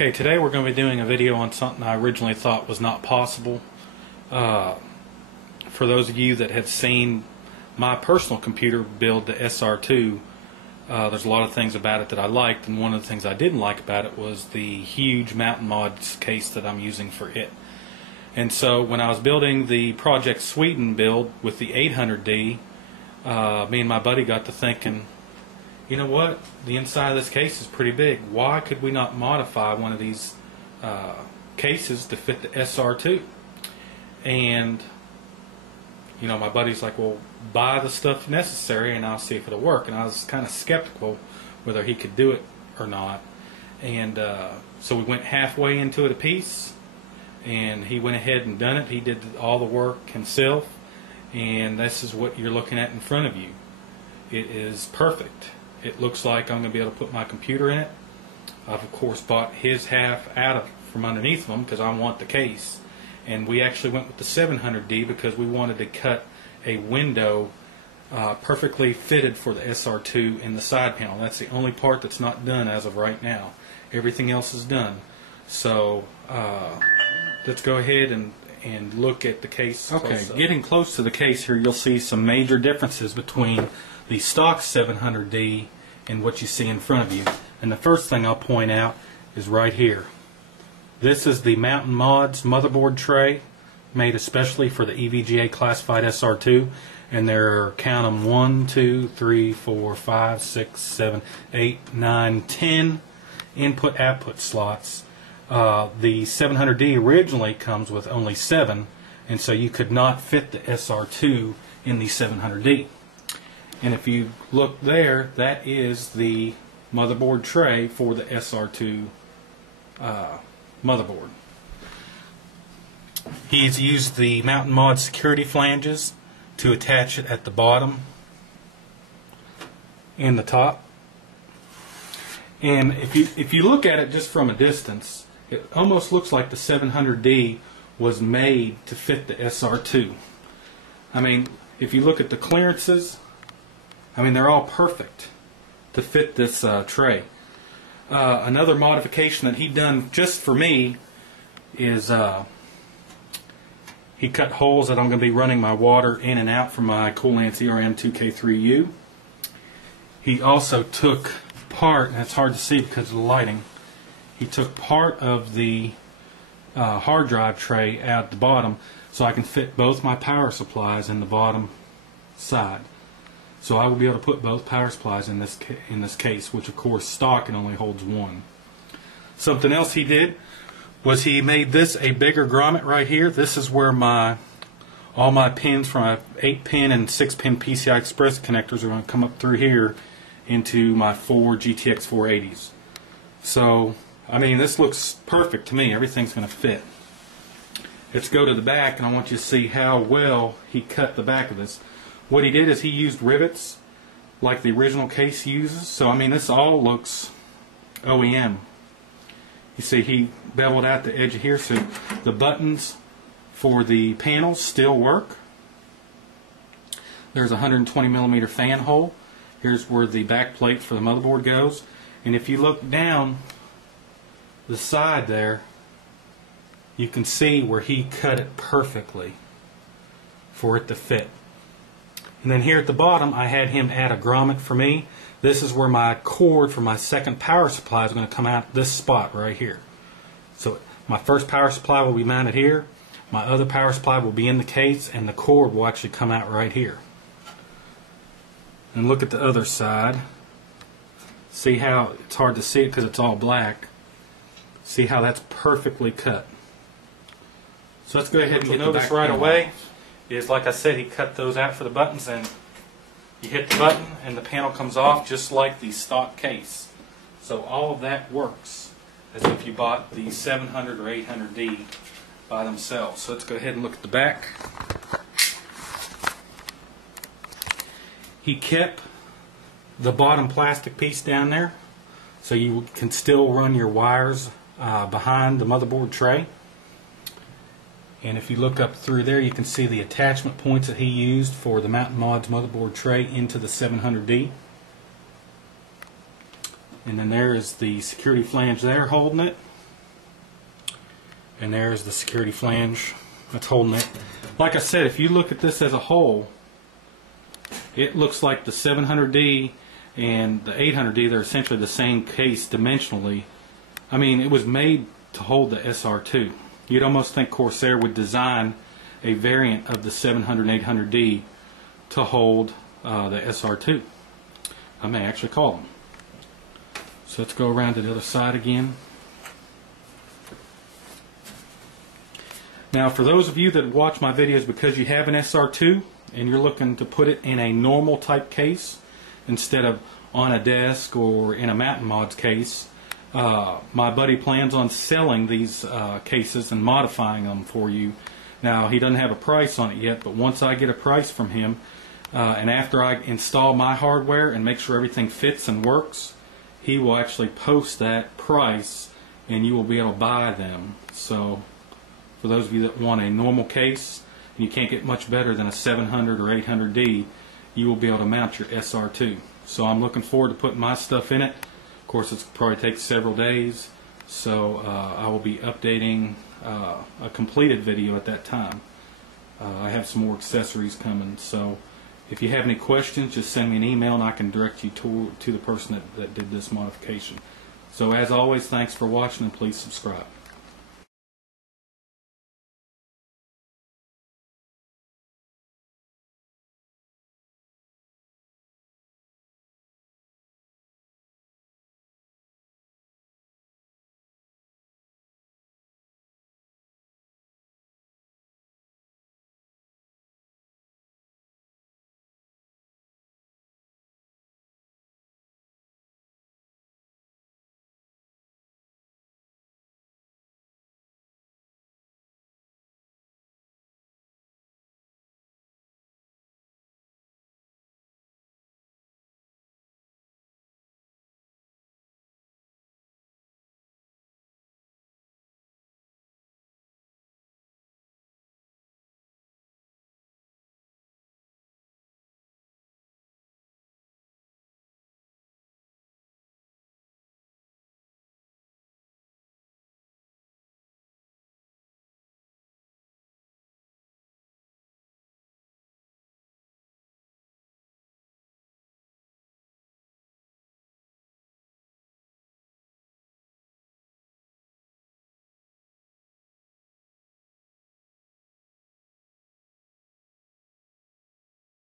Okay, today we're going to be doing a video on something I originally thought was not possible. For those of you that have seen my personal computer build the SR2, there's a lot of things about it that I liked, and one of the things I didn't like about it was the huge Mountain Mods case that I'm using for it. And so when I was building the Project Sweden build with the 800D, me and my buddy got to thinking, you know what, the inside of this case is pretty big. Why could we not modify one of these cases to fit the SR2? And you know, my buddy's like, well, buy the stuff necessary and I'll see if it'll work. And I was kind of skeptical whether he could do it or not. And so we went halfway into it a piece, and he went ahead and done it. He did all the work himself, and this is what you're looking at in front of you. It is perfect. It looks like I'm going to be able to put my computer in it. I've of course bought his half out from underneath them because I want the case. And we actually went with the 700D because we wanted to cut a window perfectly fitted for the SR2 in the side panel. That's the only part that's not done as of right now. Everything else is done. So let's go ahead and look at the case. Okay, getting close to the case here, you'll see some major differences between the stock 700D and what you see in front of you. And the first thing I'll point out is right here. This is the Mountain Mods motherboard tray, made especially for the EVGA Classified SR-2, and there are, count them, 1, 2, 3, 4, 5, 6, 7, 8, 9, 10 input-output slots. The 700D originally comes with only 7, and so you could not fit the SR2 in the 700D. And if you look there, that is the motherboard tray for the SR2 motherboard. He's used the Mountain Mod security flanges to attach it at the bottom and the top. And if you look at it just from a distance, it almost looks like the 700D was made to fit the SR2. I mean, if you look at the clearances, I mean, they're all perfect to fit this tray. Another modification that he done just for me is he cut holes that I'm going to be running my water in and out from my Coolant ERM2K3U. He also took part, and it's hard to see because of the lighting, he took part of the hard drive tray out the bottom so I can fit both my power supplies in the bottom side. So I will be able to put both power supplies in this case, which of course stock it only holds one. Something else he did was he made this a bigger grommet right here. This is where all my pins from my 8-pin and 6-pin PCI Express connectors are going to come up through here into my 4 GTX 480s. So, I mean, this looks perfect to me. Everything's going to fit. Let's go to the back, and I want you to see how well he cut the back of this. What he did is he used rivets like the original case uses. So I mean, this all looks OEM. You see he beveled out the edge of here, so the buttons for the panels still work. There's a 120mm fan hole. Here's where the back plate for the motherboard goes. And if you look down the side there, you can see where he cut it perfectly for it to fit. And then here at the bottom, I had him add a grommet for me. This is where my cord for my second power supply is going to come out this spot right here. So my first power supply will be mounted here. My other power supply will be in the case, and the cord will actually come out right here. And look at the other side. See how it's hard to see it because it's all black. See how that's perfectly cut. So let's go ahead and get notice right away. Is, like I said, he cut those out for the buttons, and you hit the button and the panel comes off just like the stock case. So all of that works as if you bought the 700 or 800D by themselves. So let's go ahead and look at the back. He kept the bottom plastic piece down there so you can still run your wires behind the motherboard tray. And if you look up through there, you can see the attachment points that he used for the Mountain Mods motherboard tray into the 700D. And then there is the security flange there holding it. And there's the security flange that's holding it. Like I said, if you look at this as a whole, it looks like the 700D and the 800D, they're essentially the same case dimensionally. I mean, it was made to hold the SR-2. You'd almost think Corsair would design a variant of the 700 and 800D to hold the SR-2. I may actually call them. So let's go around to the other side again. Now, for those of you that watch my videos because you have an SR-2 and you're looking to put it in a normal type case instead of on a desk or in a Mountain Mods case, my buddy plans on selling these cases and modifying them for you. Now, he doesn't have a price on it yet, but once I get a price from him, and after I install my hardware and make sure everything fits and works, he will actually post that price and you will be able to buy them. So, for those of you that want a normal case, and you can't get much better than a 700 or 800D, you will be able to mount your SR-2. So I'm looking forward to putting my stuff in it. Of course, it's probably takes several days, so I will be updating a completed video at that time. I have some more accessories coming, so if you have any questions, just send me an email and I can direct you to the person that did this modification. So as always, thanks for watching and please subscribe.